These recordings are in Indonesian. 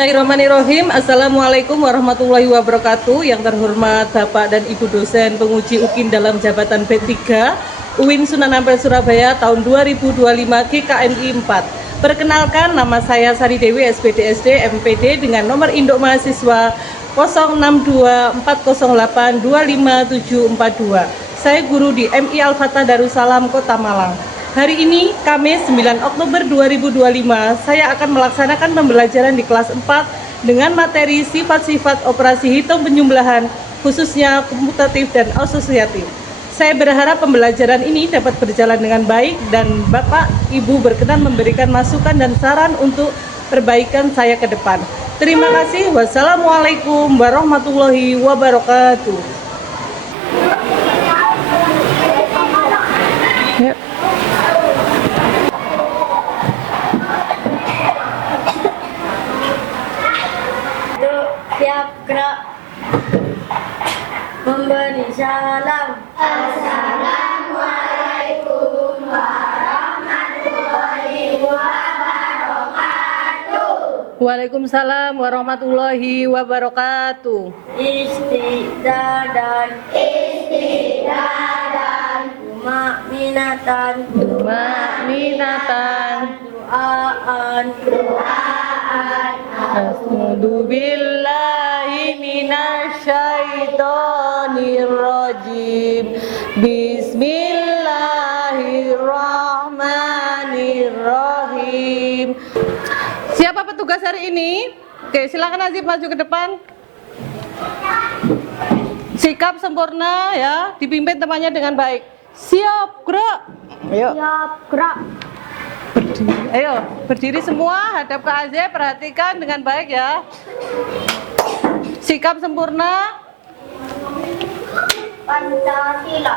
Bismillahirrahmanirrahim. Assalamualaikum warahmatullahi wabarakatuh. Yang terhormat Bapak dan Ibu dosen penguji UKIN dalam jabatan B3 UIN Sunan Ampel Surabaya tahun 2025 GKMI 4. Perkenalkan, nama saya Sari Dewi, SPDSD MPD dengan nomor induk mahasiswa 0624082572. Saya guru di MI Al-Fatah Darussalam Kota Malang. Hari ini, Kamis 9 Oktober 2025, saya akan melaksanakan pembelajaran di kelas 4 dengan materi sifat-sifat operasi hitung penjumlahan, khususnya komputatif dan asosiatif. Saya berharap pembelajaran ini dapat berjalan dengan baik dan Bapak, Ibu berkenan memberikan masukan dan saran untuk perbaikan saya ke depan. Terima kasih. Wassalamualaikum warahmatullahi wabarakatuh. Yuk. Siap gerak. Memberi salam. Assalamualaikum warahmatullahi wabarakatuh. Waalaikumsalam warahmatullahi wabarakatuh. Istidadan. Tumakminatan. Duaan. A'udzu billahi minasyaitonir rajim. Bismillahirrahmanirrahim. Siapa petugas hari ini? Oke, silakan Nazib maju ke depan. Sikap sempurna ya, dipimpin temannya dengan baik. Siap, gerak. Ayo. Siap gerak. Ayo, berdiri semua, hadap ke AZ, perhatikan dengan baik ya. Sikap sempurna. Pancasila.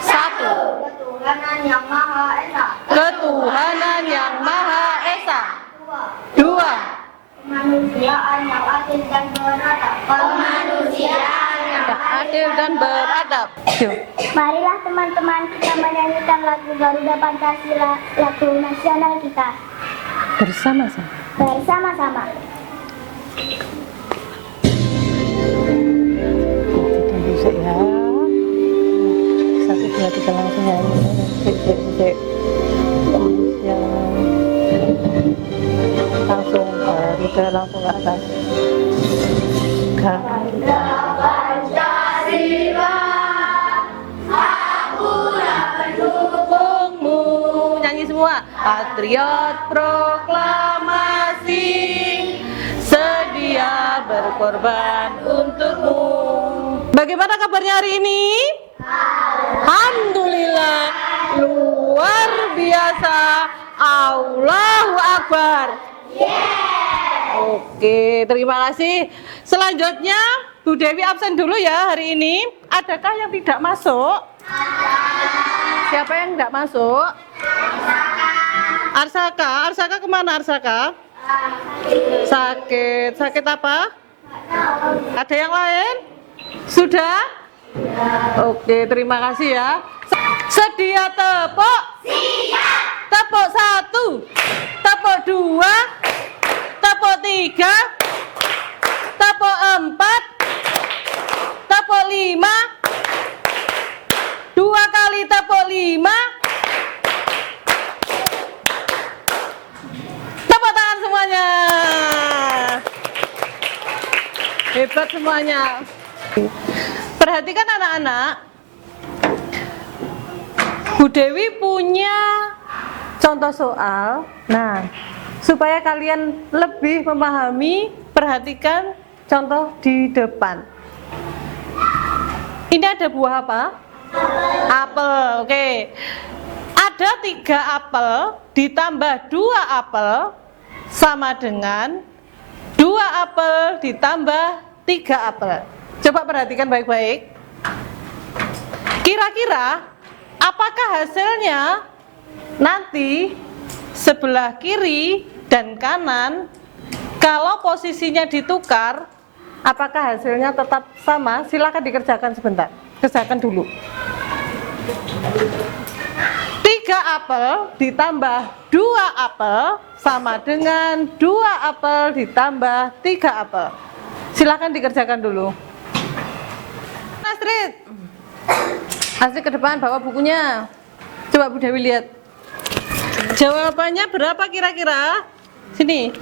Satu. Ketuhanan yang Maha Esa. Ketuhanan yang Maha Esa. Dua. Kemanusiaan yang adil dan beradab. Adil dan beradab. Yuk. Marilah teman-teman kita menyanyikan lagu Garuda Pancasila, lagu nasional kita Bersama-sama. bersama-sama. Bisa ya. 1, 2, 3 langsung ya. Cek. Ya. Langsung ke langsung ke atas. Garuda Pancasila, akulah pendukungmu. Nyanyi semua. Patriot proklamasi, sedia berkorban untukmu. Bagaimana kabarnya hari ini? Alhamdulillah, luar biasa. Allahu Akbar. Oke, terima kasih. Selanjutnya, Bu Dewi absen dulu ya hari ini. Adakah yang tidak masuk? Siapa yang tidak masuk? Arsaka kemana Arsaka? Sakit. Sakit apa? Ada yang lain? Sudah? Oke, terima kasih ya. Sedia tepuk? Siap. Tepuk 1, tepuk 2, tepuk 3, tepuk 4, tepuk 5, 2 kali tepuk 5. Tepuk tangan semuanya. Hebat semuanya. Perhatikan anak-anak, Bu Dewi punya contoh soal. Nah, supaya kalian lebih memahami, perhatikan contoh di depan. Ini ada buah apa? Apel. Oke. Ada 3 apel ditambah 2 apel sama dengan 2 apel ditambah 3 apel. Coba perhatikan baik-baik. Kira-kira apakah hasilnya nanti sebelah kiri dan kanan kalau posisinya ditukar, apakah hasilnya tetap sama? Silakan dikerjakan sebentar. Kerjakan dulu. 3 apel ditambah 2 apel sama dengan 2 apel ditambah 3 apel. Silakan dikerjakan dulu. Astrid. Astrid ke depan bawa bukunya. Coba Bu Dewi lihat. Jawabannya berapa kira-kira? Sini.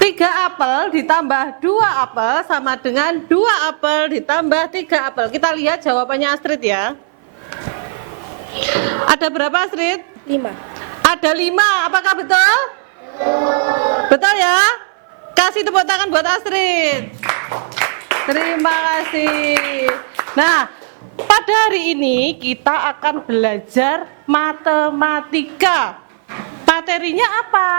3 apel ditambah 2 apel sama dengan 2 apel ditambah 3 apel. Kita lihat jawabannya Astrid ya. Ada berapa Astrid? 5. Ada 5, apakah betul? Betul ya? Kasih tepuk tangan buat Astrid. Terima kasih. Nah, pada hari ini kita akan belajar matematika. Materinya apa?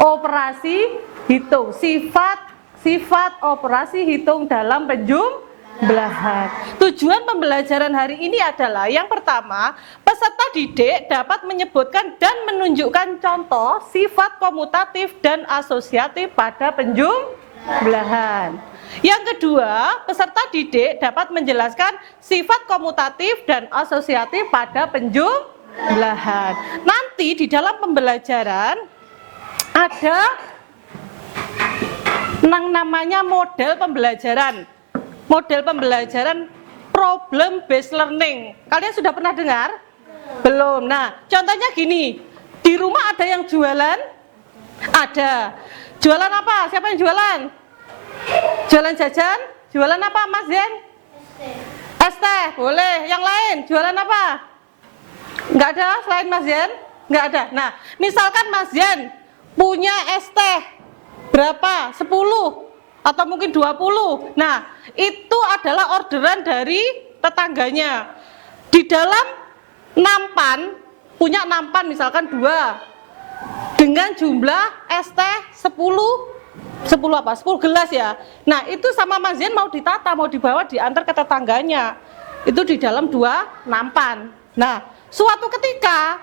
Operasi hitung. Sifat operasi hitung dalam penjumlahan. Tujuan pembelajaran hari ini adalah yang pertama, peserta didik dapat menyebutkan dan menunjukkan contoh sifat komutatif dan asosiatif pada penjumlahan. Yang kedua, peserta didik dapat menjelaskan sifat komutatif dan asosiatif pada penjumlahan. Nanti di dalam pembelajaran ada yang namanya model pembelajaran. Model pembelajaran problem based learning. Kalian sudah pernah dengar? Belum. Nah, contohnya gini. Di rumah ada yang jualan? Ada. Jualan apa? Siapa yang jualan? Jualan jajan? Jualan apa, Mas Zen? Es teh, boleh. Yang lain, jualan apa? Enggak ada selain Mas Zen? Enggak ada. Nah, misalkan Mas Zen punya es teh berapa? 10 atau mungkin 20. Nah, itu adalah orderan dari tetangganya. Di dalam nampan, punya nampan misalkan 2 dengan jumlah es teh 10 apa? 10 gelas ya. Nah, itu sama Mas Zen mau ditata, mau dibawa diantar ke tetangganya. Itu di dalam 2 nampan. Nah, suatu ketika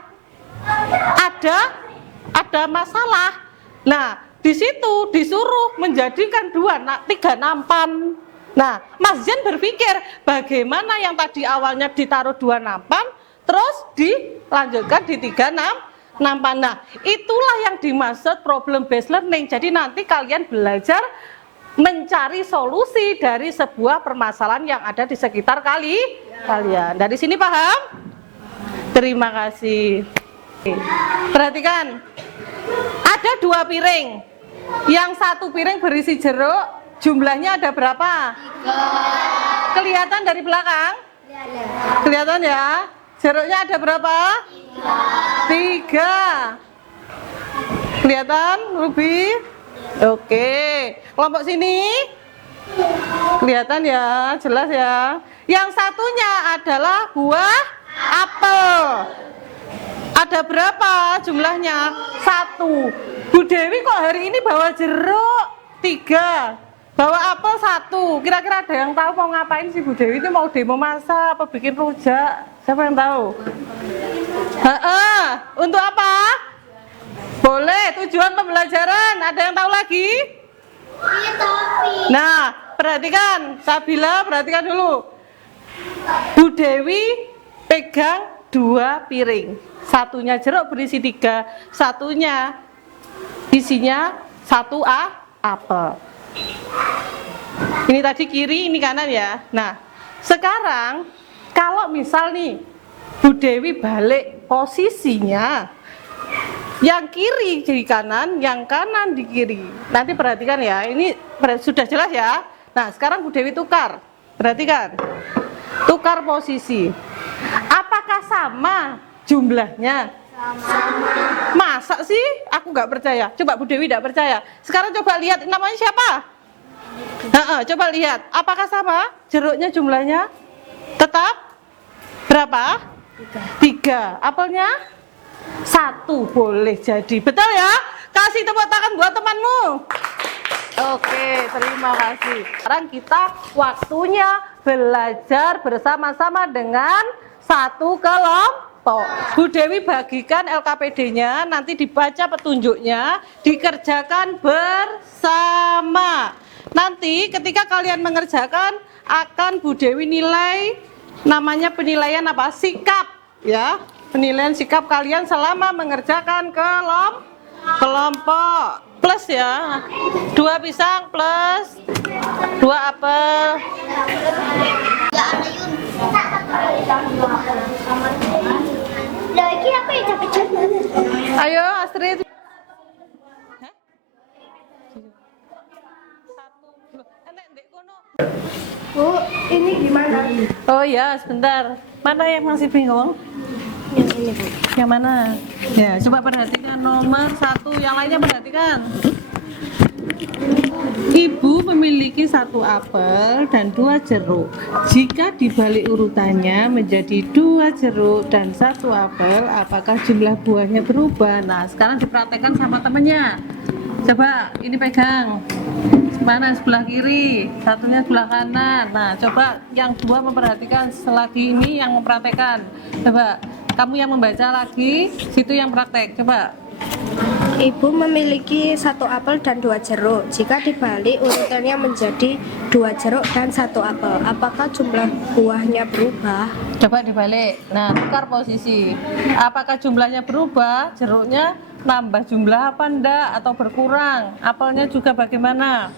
ada masalah. Nah, di situ disuruh menjadikan 3 nampan. Nah, Mas Zen berpikir bagaimana yang tadi awalnya ditaruh 2 nampan, terus dilanjutkan di 3 nampan. Nah, itulah yang dimaksud problem based learning. Jadi nanti kalian belajar mencari solusi dari sebuah permasalahan yang ada di sekitar kalian. Dari sini paham? Terima kasih. Perhatikan, ada 2 piring. Yang 1 piring berisi jeruk, jumlahnya ada berapa? 3. Kelihatan dari belakang? Kelihatan ya? Jeruknya ada berapa? 3. Kelihatan, Ruby? Oke. Kelompok sini? Kelihatan ya, jelas ya. Yang satunya adalah buah apel. Ada berapa jumlahnya? 1. Bu Dewi kok hari ini bawa jeruk 3, bawa apel 1. Kira-kira ada yang tahu mau ngapain sih Bu Dewi? Itu mau demo masak apa bikin rujak? Siapa yang tahu? Untuk apa? Boleh, tujuan pembelajaran. Ada yang tahu lagi? Nah, perhatikan, Sabila, perhatikan dulu. Bu Dewi pegang 2 piring. Satunya jeruk berisi 3, satunya isinya 1 apel. Ini tadi kiri, ini kanan ya. Nah, sekarang kalau misal nih Bu Dewi balik posisinya, yang kiri di kanan, yang kanan di kiri. Nanti perhatikan ya, ini sudah jelas ya. Nah, sekarang Bu Dewi tukar. Perhatikan. Tukar posisi. Apakah sama jumlahnya? Sama. Masa sih? Aku nggak percaya. Coba Bu Dewi nggak percaya. Sekarang coba lihat namanya siapa? Coba lihat. Apakah sama? Jeruknya jumlahnya tetap berapa? 3. Apelnya 1. Boleh jadi. Betul ya? Kasih tepuk tangan buat temanmu. Oke, terima kasih. Sekarang kita waktunya belajar bersama-sama dengan satu kelompok. Bu Dewi bagikan LKPD-nya, nanti dibaca petunjuknya, dikerjakan bersama. Nanti ketika kalian mengerjakan akan Bu Dewi nilai, namanya penilaian apa? Sikap, ya. penilaian sikap kalian selama mengerjakan kelompok. Plus ya. 2 pisang plus 2 apel. Lah iki aku ya capek-capek. Ayo Astrid. Hah? Bu, ini gimana? Oh ya, sebentar. Mana yang masih bingung? Yang ini, Bu. Yang mana? Ya, coba perhatikan nomor 1. Yang lainnya perhatikan. Ibu memiliki 1 apel dan 2 jeruk. Jika dibalik urutannya menjadi 2 jeruk dan 1 apel, apakah jumlah buahnya berubah? Nah, sekarang dipraktekkan sama temennya. Coba, ini pegang. Mana sebelah kiri, satunya sebelah kanan. Nah, coba yang 2 memperhatikan, selagi ini yang mempraktekkan. Coba, kamu yang membaca lagi, situ yang praktek. Coba. Ibu memiliki 1 apel dan 2 jeruk. Jika dibalik urutannya menjadi 2 jeruk dan 1 apel, apakah jumlah buahnya berubah? Coba dibalik. Nah, tukar posisi. Apakah jumlahnya berubah? Jeruknya nambah jumlah apa enggak atau berkurang? Apelnya juga bagaimana?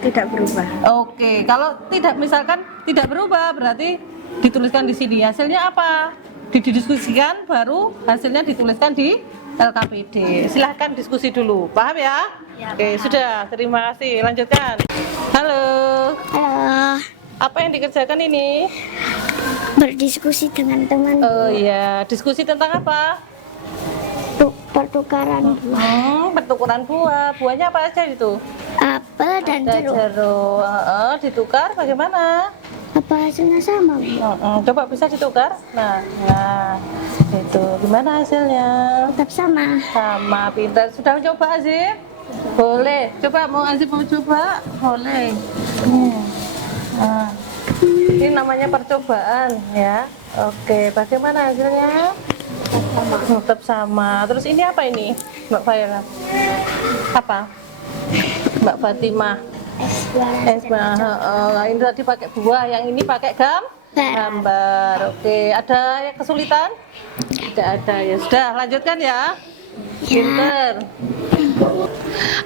Tidak berubah. Oke, kalau tidak, misalkan tidak berubah, berarti dituliskan di sini. Hasilnya apa? Didiskusikan, baru hasilnya dituliskan di LKPD. Silahkan diskusi dulu. Paham ya? Oke, sudah. Terima kasih. Lanjutkan. Halo. Halo, Apa yang dikerjakan ini? berdiskusi dengan teman. Oh iya, diskusi tentang apa? Pertukaran Pertukaran buah. Buahnya apa aja itu? apel dan Ada jeruk. jeruk. Ditukar bagaimana? Apa hasilnya sama, Bu? Coba bisa ditukar. Nah, itu gimana hasilnya? Tetap sama. Sama, pintar. Sudah coba Azim? Boleh. Coba, mau Azim mau coba? Boleh. Nah, ini namanya percobaan ya. Oke, bagaimana hasilnya? Tetap sama. Terus ini apa ini, Mbak Fayla? Apa? Mbak Fatimah. Es buah. Ini tadi pakai buah, yang ini pakai gambar. Oke, ada yang kesulitan? Tidak ada. Ya sudah, lanjutkan ya. Pinter.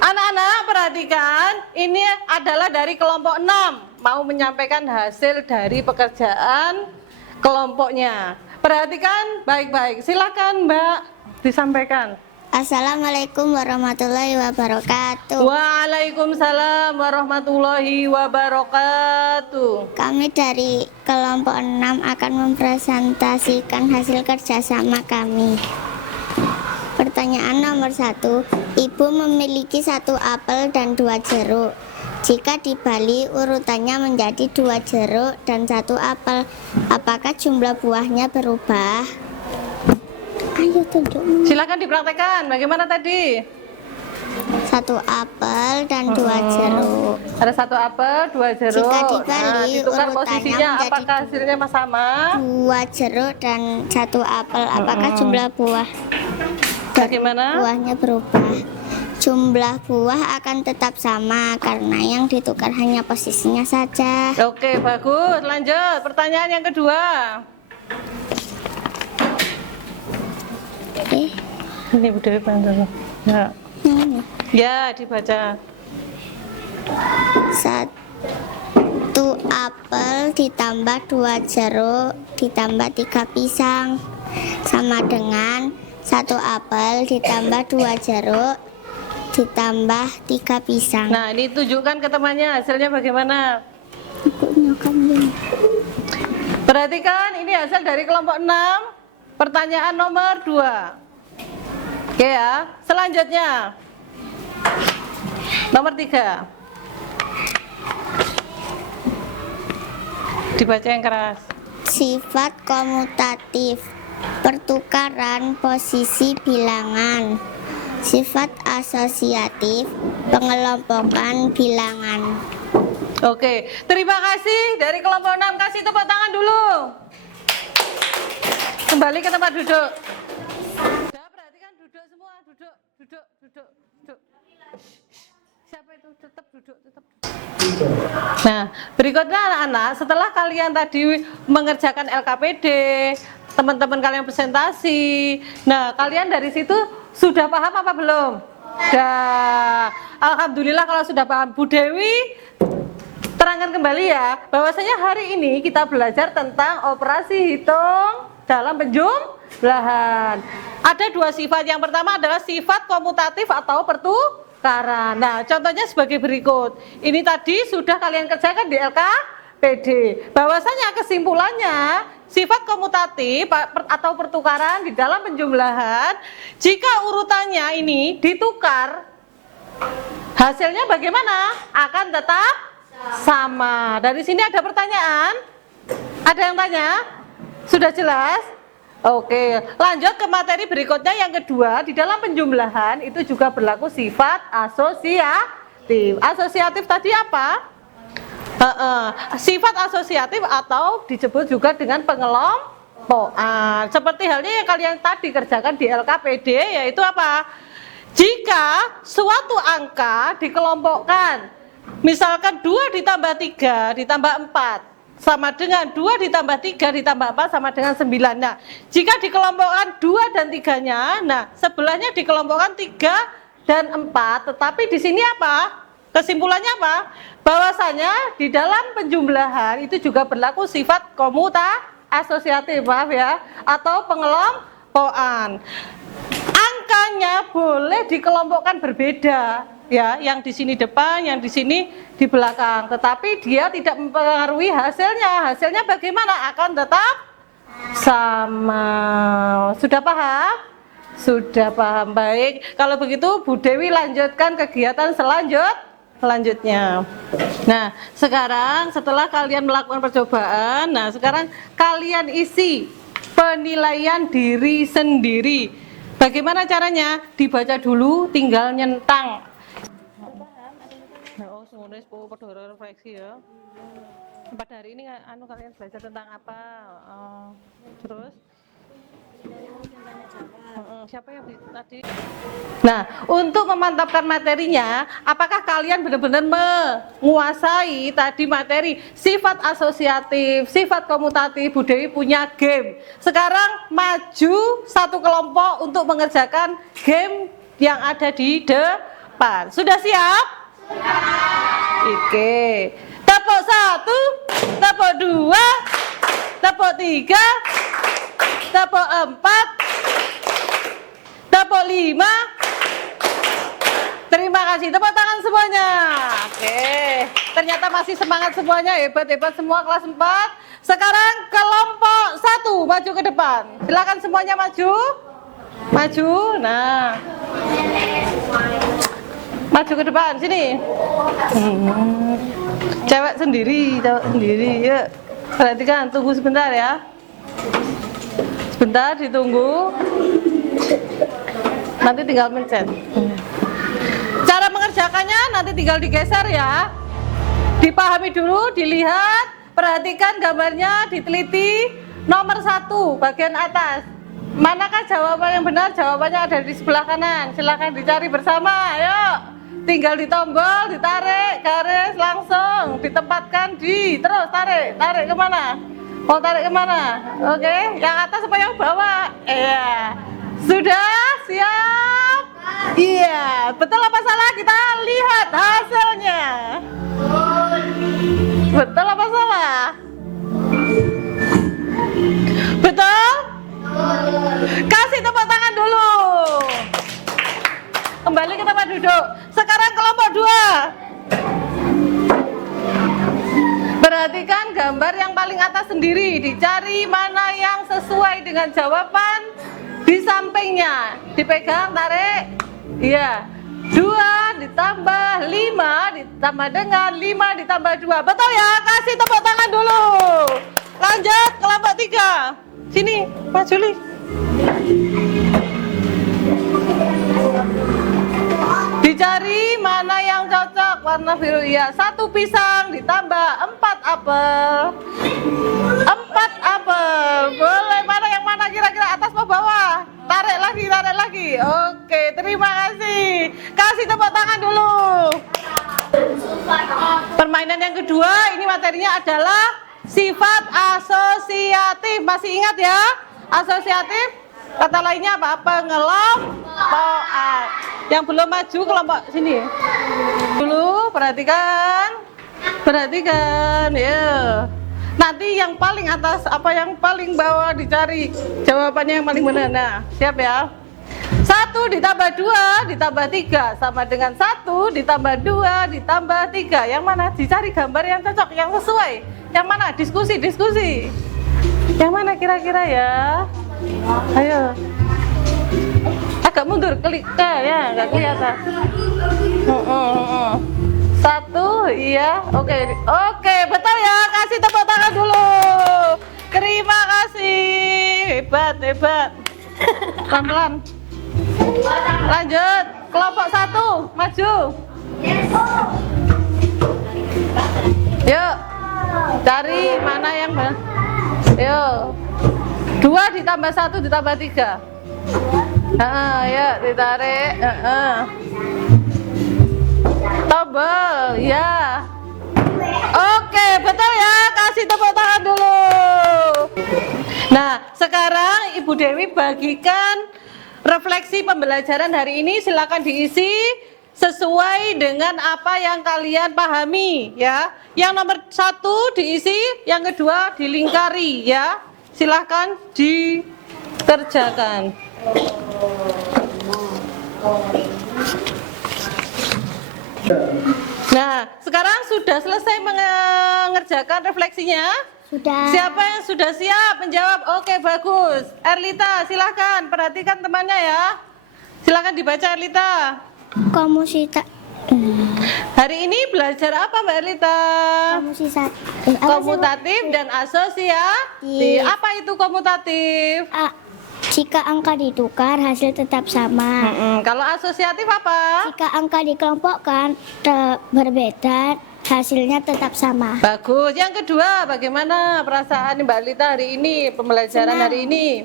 Anak-anak perhatikan, ini adalah dari kelompok 6, mau menyampaikan hasil dari pekerjaan kelompoknya. Perhatikan baik-baik. Silakan Mbak, disampaikan. Assalamualaikum warahmatullahi wabarakatuh. Waalaikumsalam warahmatullahi wabarakatuh. Kami dari kelompok 6 akan mempresentasikan hasil kerjasama kami. Pertanyaan nomor 1. Ibu memiliki 1 apel dan 2 jeruk. Jika dibalik urutannya menjadi 2 jeruk dan 1 apel, apakah jumlah buahnya berubah? Ayo tunjuk. Silakan dipraktekkan. Bagaimana tadi? 1 apel dan 2 jeruk. Ada 1 apel, 2 jeruk. Jika dibalik, ditukar urutannya posisinya, menjadi apakah hasilnya sama? 2 jeruk dan 1 apel, apakah jumlah Bagaimana? buahnya berubah? Jumlah buah akan tetap sama karena yang ditukar hanya posisinya saja. Oke, bagus. Lanjut. Pertanyaan yang kedua. Ini Bu Dewi bantu. Ya. Ini. Ya, dibaca. 1 apel ditambah 2 jeruk ditambah 3 pisang sama dengan 1 apel ditambah 2 jeruk ditambah 3 pisang. Nah, ini tunjukkan ke temannya hasilnya bagaimana. Perhatikan, ini hasil dari kelompok 6. Pertanyaan nomor 2. Oke ya, selanjutnya. Nomor 3. Dibaca yang keras. Sifat komutatif, pertukaran posisi bilangan. Sifat asosiatif, pengelompokan bilangan. Oke, terima kasih dari kelompok 6. Kasih tepuk tangan dulu. Kembali ke tempat duduk. Sudah, perhatikan duduk semua, duduk. Siapa itu? Tetap duduk. Nah, berikutnya anak-anak, setelah kalian tadi mengerjakan LKPD, teman-teman kalian presentasi. Nah, kalian dari situ sudah paham apa belum? Sudah. Alhamdulillah kalau sudah paham. Bu Dewi, terangkan kembali ya, bahwasanya hari ini kita belajar tentang operasi hitung dalam penjumlahan. Ada dua sifat. Yang pertama adalah sifat komutatif atau pertukaran. Nah, contohnya sebagai berikut. Ini tadi sudah kalian kerjakan di LKPD. Bahwasanya kesimpulannya, sifat komutatif atau pertukaran di dalam penjumlahan, jika urutannya ini ditukar, hasilnya bagaimana? Akan tetap sama. Dari sini ada pertanyaan? Ada yang tanya? Sudah jelas? Oke, lanjut ke materi berikutnya yang kedua. Di dalam penjumlahan itu juga berlaku sifat asosiatif. Asosiatif tadi apa? Sifat asosiatif atau disebut juga dengan pengelompokan. Seperti halnya yang kalian tadi kerjakan di LKPD, yaitu apa? Jika suatu angka dikelompokkan, misalkan 2 ditambah 3 ditambah 4 sama dengan 2 ditambah 3 ditambah 4 sama dengan 9. Nah, jika dikelompokkan 2 dan 3-nya, nah sebelahnya dikelompokkan 3 dan 4, tetapi di sini apa? Kesimpulannya apa? Bahwasanya di dalam penjumlahan itu juga berlaku sifat asosiatif, maaf ya, atau pengelompokan. Angkanya boleh dikelompokkan berbeda, ya, yang di sini depan, yang di sini di belakang, tetapi dia tidak mempengaruhi hasilnya. Hasilnya bagaimana? Akan tetap sama. Sudah paham? Sudah paham. Baik, kalau begitu Bu Dewi lanjutkan kegiatan selanjutnya. Nah, sekarang setelah kalian melakukan percobaan, nah sekarang kalian isi penilaian diri sendiri. Bagaimana caranya? Dibaca dulu, tinggal nyentang. Oh, semuanya refleksi ya. Pada hari ini kalian belajar tentang apa? Terus? Siapa yang tadi? Nah, untuk memantapkan materinya, apakah kalian benar-benar menguasai tadi materi sifat asosiatif, sifat komutatif? Bu Dewi punya game. Sekarang maju satu kelompok untuk mengerjakan game yang ada di depan. Sudah siap? Oke. Tepuk 1, tepuk 2, tepuk 3, tepuk 4, tepuk 5. Terima kasih, tepuk tangan semuanya. Oke, ternyata masih semangat semuanya, hebat-hebat semua kelas 4. Sekarang kelompok 1 maju ke depan. Silakan semuanya maju. Maju. Nah, maju ke depan sini. Cewek sendiri, yuk. Perhatikan, tunggu sebentar ya. Sebentar ditunggu. Nanti tinggal mencet. Cara mengerjakannya nanti tinggal digeser ya. Dipahami dulu, dilihat, perhatikan gambarnya, diteliti. Nomor 1 bagian atas. Manakah jawaban yang benar? Jawabannya ada di sebelah kanan. Silakan dicari bersama. Ayo. Tinggal ditombol, ditarik garis langsung, ditempatkan terus tarik kemana? Mau tarik kemana? Oke, yang atas apa yang bawah? Iya. Sudah siap? Iya. Betul apa salah? Kita lihat hasilnya. Betul apa salah? Betul? Kasih tepuk tangan dulu. Kembali ke tempat duduk. Sekarang kelompok 2. Perhatikan gambar yang paling atas sendiri. Dicari mana yang sesuai dengan jawaban di sampingnya. Dipegang, tarik. Iya. 2 ditambah 5 ditambah dengan 5 ditambah 2. Betul ya? Kasih tepuk tangan dulu. Lanjut kelompok 3. Sini, Mas Juli. Dicari mana yang cocok warna biru. Ya, 1 pisang ditambah 4 apel. 4 apel. Boleh yang mana kira-kira, atas atau bawah? Tarik lagi. Oke, terima kasih. Kasih tepuk tangan dulu. Permainan yang kedua, ini materinya adalah sifat asosiatif. Masih ingat ya? Asosiatif, kata lainnya apa? Pengelompokan. Yang belum maju kelompok sini. Dulu perhatikan, ya. Nanti yang paling atas apa yang paling bawah dicari jawabannya yang paling benar. Nah, siap ya. 1 ditambah 2 ditambah 3 sama dengan 1 ditambah 2 ditambah 3. Yang mana? Dicari gambar yang cocok, yang sesuai. Yang mana? Diskusi. Yang mana kira-kira ya? Ayo. Agak mundur, klik ya, nggak kelihatan. 1, iya, oke, betul ya. Kasih tepuk tangan dulu. Terima kasih, hebat. Pelan-pelan. Lanjut, kelompok 1, maju. Yuk, cari mana yang benar. Yuk, 2 ditambah 1 ditambah 3. Ya, ditarik. Tobel, ya. Oke, betul ya. Kasih tepuk tangan dulu. Nah, sekarang Ibu Dewi bagikan refleksi pembelajaran hari ini. Silakan diisi sesuai dengan apa yang kalian pahami, ya. Yang nomor 1 diisi, yang kedua dilingkari, ya. Silakan dikerjakan. Nah, sekarang sudah selesai mengerjakan refleksinya? Sudah. Siapa yang sudah siap menjawab? Oke, bagus. Erlita, silahkan perhatikan temannya ya. Silahkan dibaca Erlita. Hari ini belajar apa Mbak Erlita? Komutatif dan asosiatif. Apa itu komutatif? Jika angka ditukar, hasil tetap sama. Kalau asosiatif apa? Jika angka dikelompokkan berbeda, hasilnya tetap sama. Bagus. Yang kedua, bagaimana perasaan Mbak Erlita hari ini, pembelajaran hari ini?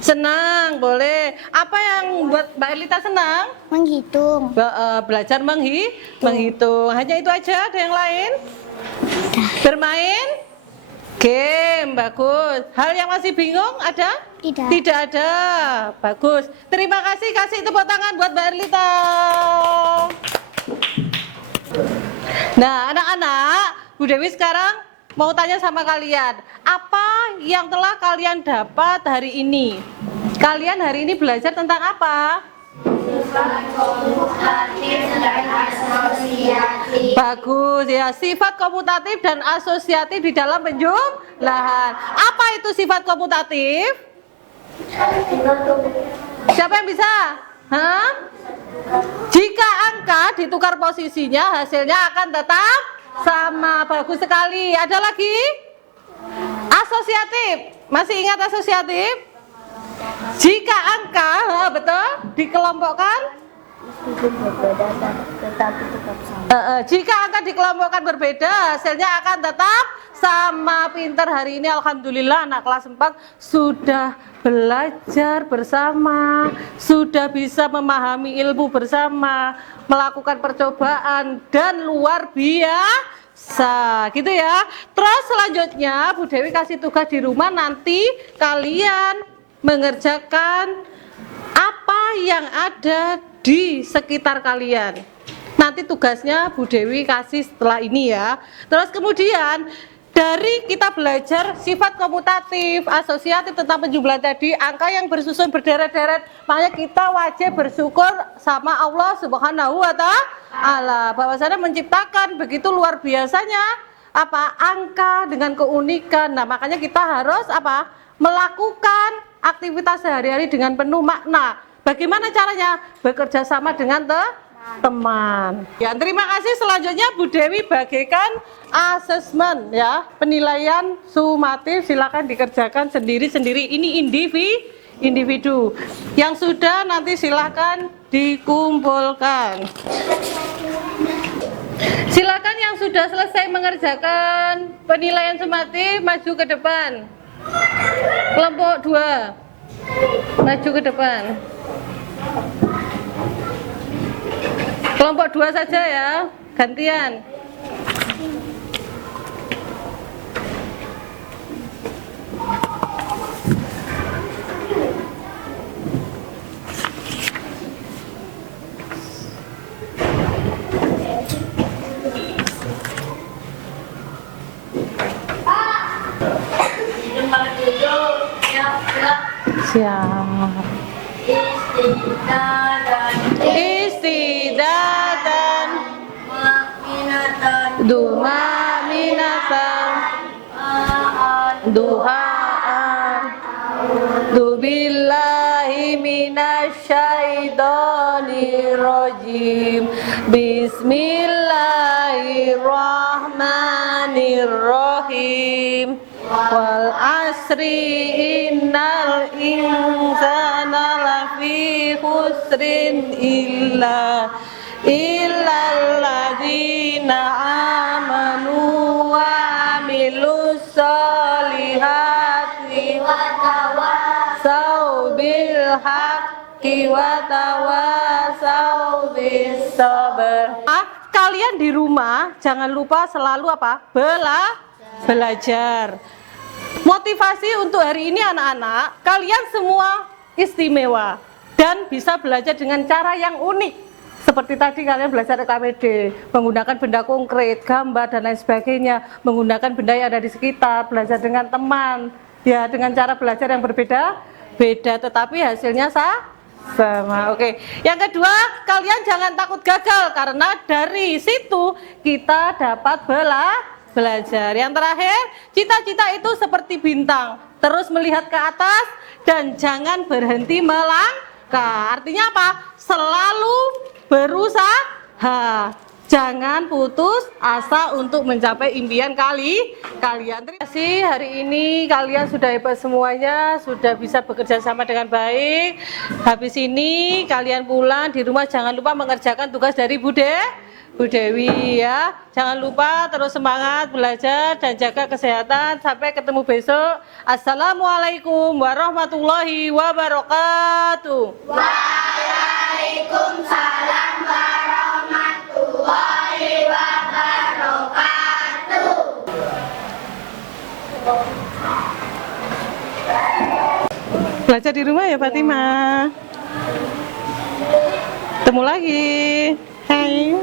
Senang, boleh. Apa yang buat Mbak Erlita senang? Menghitung. Belajar menghitung. Hanya itu aja, ada yang lain? Bermain? Game, bagus. Hal yang masih bingung ada? Tidak ada. Bagus. Terima kasih, kasih tepuk tangan buat Mbak Erlita. Nah, anak-anak, Bu Dewi sekarang mau tanya sama kalian. Apa yang telah kalian dapat hari ini? Kalian hari ini belajar tentang apa? Sifat komutatif dan asosiatif. Bagus ya, sifat komutatif dan asosiatif di dalam penjumlahan. Apa itu sifat komutatif? Siapa yang bisa? Jika angka ditukar posisinya, hasilnya akan tetap sama. Bagus sekali. Ada lagi? Asosiatif. Masih ingat asosiatif? Jika angka, betul, dikelompokkan, jika angka dikelompokkan berbeda, hasilnya akan tetap sama. Pinter hari ini, alhamdulillah anak kelas 4 sudah belajar bersama, sudah bisa memahami ilmu bersama, melakukan percobaan dan luar biasa, gitu ya. Terus selanjutnya Bu Dewi kasih tugas di rumah, nanti kalian mengerjakan apa yang ada di sekitar kalian. Nanti tugasnya Bu Dewi kasih setelah ini ya. Terus kemudian dari kita belajar sifat komutatif, asosiatif tentang penjumlahan tadi, angka yang bersusun berderet-deret, makanya kita wajib bersyukur sama Allah Subhanahu wa Ta'ala bahwasanya menciptakan begitu luar biasanya apa angka dengan keunikan. Nah, makanya kita harus apa? Melakukan aktivitas sehari-hari dengan penuh makna. Bagaimana caranya? Bekerja sama dengan teman. Ya, terima kasih. Selanjutnya Bu Dewi bagikan asesmen ya, penilaian sumatif. Silakan dikerjakan sendiri-sendiri. Ini individu. Yang sudah nanti silakan dikumpulkan. Silakan yang sudah selesai mengerjakan penilaian sumatif maju ke depan. Kelompok 2 maju ke depan. Kelompok 2 saja ya, gantian. Siap. Istidatan Duma minatan Duhaan Dubillahi minasyaitonir rajim. Bismillahirrahmanirrahim. Wal asri innal insana lafi khusrin illalladzina amanu wa amilus solihati wa tawassaw bil haqqi wa tawassaw bis sabr. Kalian di rumah jangan lupa selalu apa? Belajar. Motivasi untuk hari ini anak-anak, kalian semua istimewa dan bisa belajar dengan cara yang unik. Seperti tadi kalian belajar KPD, menggunakan benda konkret, gambar dan lain sebagainya, menggunakan benda yang ada di sekitar, belajar dengan teman, ya dengan cara belajar yang berbeda-beda, tetapi hasilnya sama. Oke. Yang kedua, kalian jangan takut gagal karena dari situ kita dapat belajar. Yang terakhir, cita-cita itu seperti bintang, terus melihat ke atas dan jangan berhenti melangkah. Artinya apa? Selalu berusaha. Jangan putus asa untuk mencapai impian kalian. Terima kasih, hari ini kalian sudah hebat semuanya, sudah bisa bekerja sama dengan baik. Habis ini kalian pulang di rumah jangan lupa mengerjakan tugas dari Bu Dewi ya. Jangan lupa terus semangat belajar dan jaga kesehatan. Sampai ketemu besok. Assalamualaikum warahmatullahi wabarakatuh. Waalaikumsalam warahmatullahi wabarakatuh. Belajar di rumah ya Fatimah. Ketemu lagi. Hai.